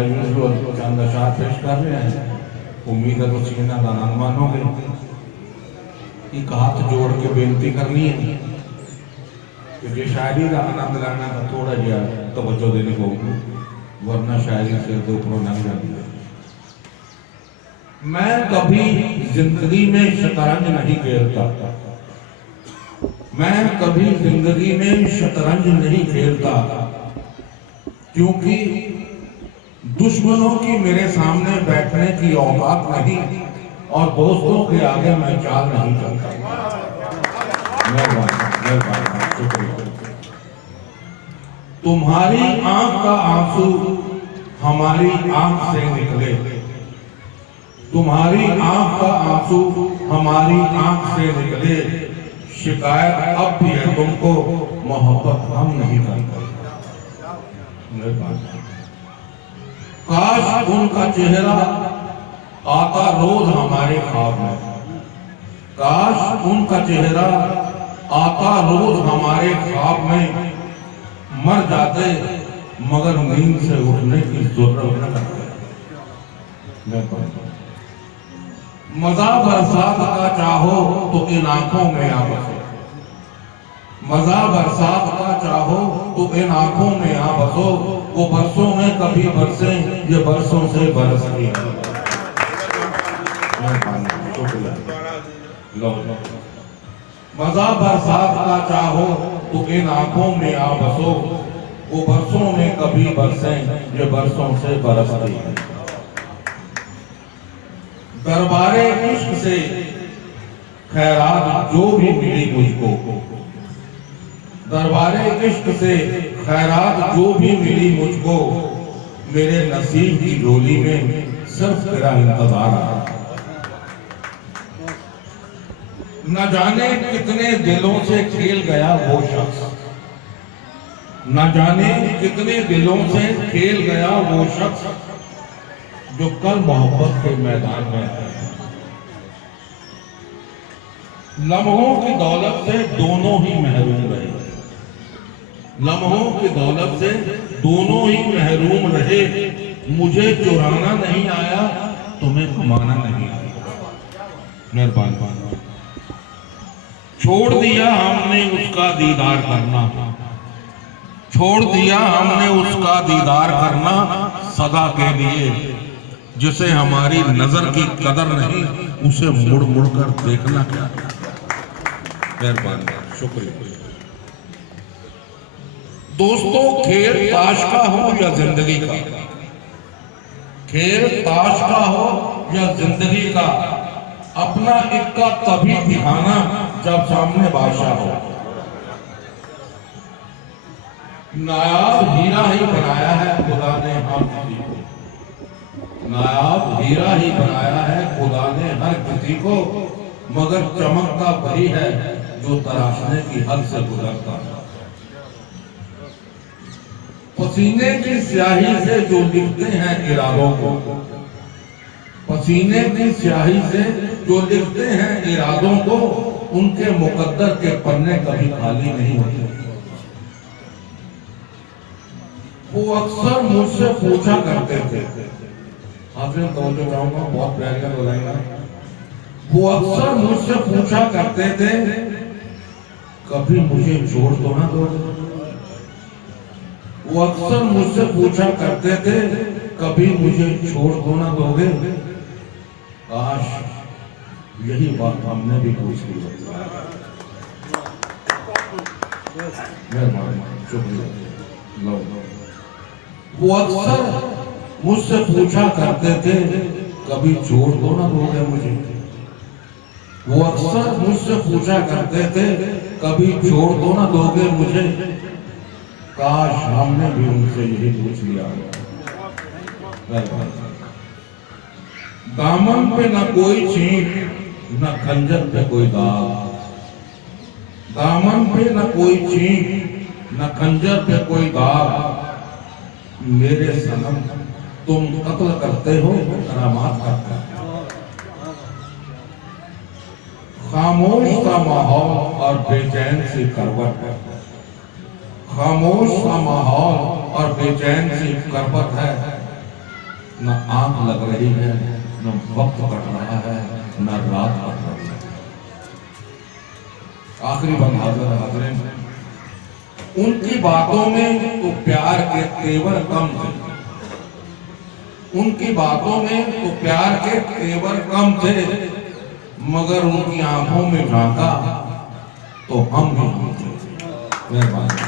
चंद अशार पेश कर रहे हैं। उम्मीद है तुम इन्हों का आनंद मानोगे। एक हाथ जोड़ के बेनती करनी है कि जो शायरी का आनंद लेना तो थोड़ा जहा तवज्जो देनी होगी, वरना शायरी सिर के ऊपरों लंघ जाती है। मैं कभी जिंदगी में शतरंज नहीं खेलता, मैं कभी जिंदगी में शतरंज नहीं खेलता, क्योंकि दुश्मनों की मेरे सामने बैठने की औकात नहीं और दोस्तों के आगे मैं चाल नहीं चलता। तुम्हारी आंख का आंसू हमारी आंख से निकले, तुम्हारी आंख का आंसू हमारी आंख से निकले, शिकायत अब भी है तुमको, मोहब्बत हम नहीं करते। काश उनका चेहरा आता रोज हमारे ख्वाब में, काश उनका चेहरा आता रोज हमारे ख्वाब में, मर जाते मगर नींद से उठने की जरूरत न करते। मजा बरसात का चाहो तो इन आंखों में आ बसो, मजा बरसात का चाहो तो इन आंखों में आ बसो, वो बरसों में कभी बरसे ये बरसों से बरस गई। मजा बरसात का चाहो तो इन आंखों में आ बसो, वो बरसों में कभी बरसे ये बरसों से बरस गई। दरबारे इश्क से खैरात जो भी मिली मुझको, दरबारे इश्क से खैरात जो भी मिली मुझको, मेरे नसीब की डोली में सिर्फ तेरा इंतजार आ। न जाने कितने दिलों से खेल गया वो शख्स, न जाने कितने दिलों से खेल गया वो शख्स, जो कल मोहब्बत के मैदान में है। लम्हों की दौलत से दोनों ही महरूम रहे, लम्हों की दौलत से दोनों ही महरूम रहे, मुझे चुराना नहीं आया, तुम्हें कमाना नहीं आया। मेहरबान छोड़ दिया हमने उसका दीदार करना, छोड़ दिया हमने उसका दीदार करना, सदा के लिए जिसे हमारी नजर की कदर नहीं, उसे मुड़ मुड़ कर देखना क्या। मेहरबान, शुक्रिया। दोस्तों, खेल ताश का हो या जिंदगी का, खेल ताश का हो या जिंदगी का, अपना इक्का तभी दिखाना जब सामने बादशाह हो। नायाब हीरा ही बनाया है खुदा ने हर किसी को, नायाब हीरा ही बनाया है खुदा ने हर किसी को, मगर चमकता वही है जो तराशने की हद से गुजरता है। पसीने की स्याही से जो लिखते हैं इरादों को, पसीने की स्याही से जो लिखते हैं इरादों को, उनके मुकद्दर के पन्ने कभी खाली नहीं होते। वो अक्सर मुझसे पूछा करते थे, आपने तो चाहूंगा बहुत प्यारी बताएगा, वो अक्सर मुझसे पूछा करते थे, कभी मुझे छोड़ तो ना दो। वो अक्सर मुझसे पूछा करते थे, कभी मुझे छोड़ तो ना दोगे। काश यही बात हमने भी पूछ ली होती। शुक्रिया। वो अक्सर मुझसे पूछा करते थे, कभी छोड़ तो ना दोगे मुझे। वो अक्सर मुझसे पूछा करते थे, कभी छोड़ तो ना दोगे मुझे। काश हमने भी उनसे यही पूछ लिया। दामन पे न कोई छींट, न खंजर पे कोई दाग, दामन पे न कोई छींट, न खंजर पे कोई दाग, मेरे सनम तुम कत्ल करते हो, करामात करते हो। खामोश का माहौल और बेचैन सी करवट है, खामोश का माहौल और बेचैन सी करवट है, न आंख लग रही है, न वक्त कट रहा है, न रात कट रही है। आखिरी बात हाज़िर उनकी बातों में तो प्यार के तेवर कम थे, उनकी बातों में तो प्यार के तेवर कम थे, मगर उनकी आंखों में झांका तो हम भी थे। मेहरबानी।